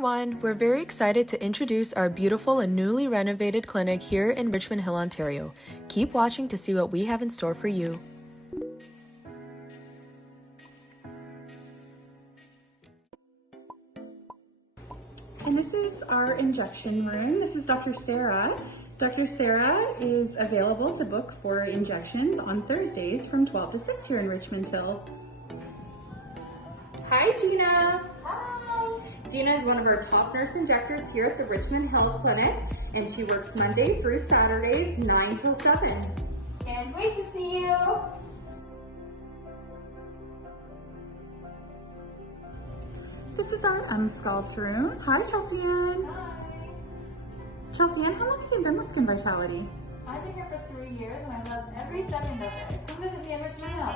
everyone! We're very excited to introduce our beautiful and newly renovated clinic here in Richmond Hill, Ontario. Keep watching to see what we have in store for you. And this is our injection room. This is Dr. Sarah. Dr. Sarah is available to book for injections on Thursdays from 12 to 6 here in Richmond Hill. Hi, Gina. Hi. Gina is one of our top nurse injectors here at the Richmond Hill Clinic, and she works Monday through Saturdays, 9 till 7. Can't wait to see you. This is our EMSculpt room. Hi, Chelsea Ann. Hi. Chelsea Ann, how long have you been with Skin Vitality? I've been here for 3 years and I love every second of it. Come visit me in Richmond Hill.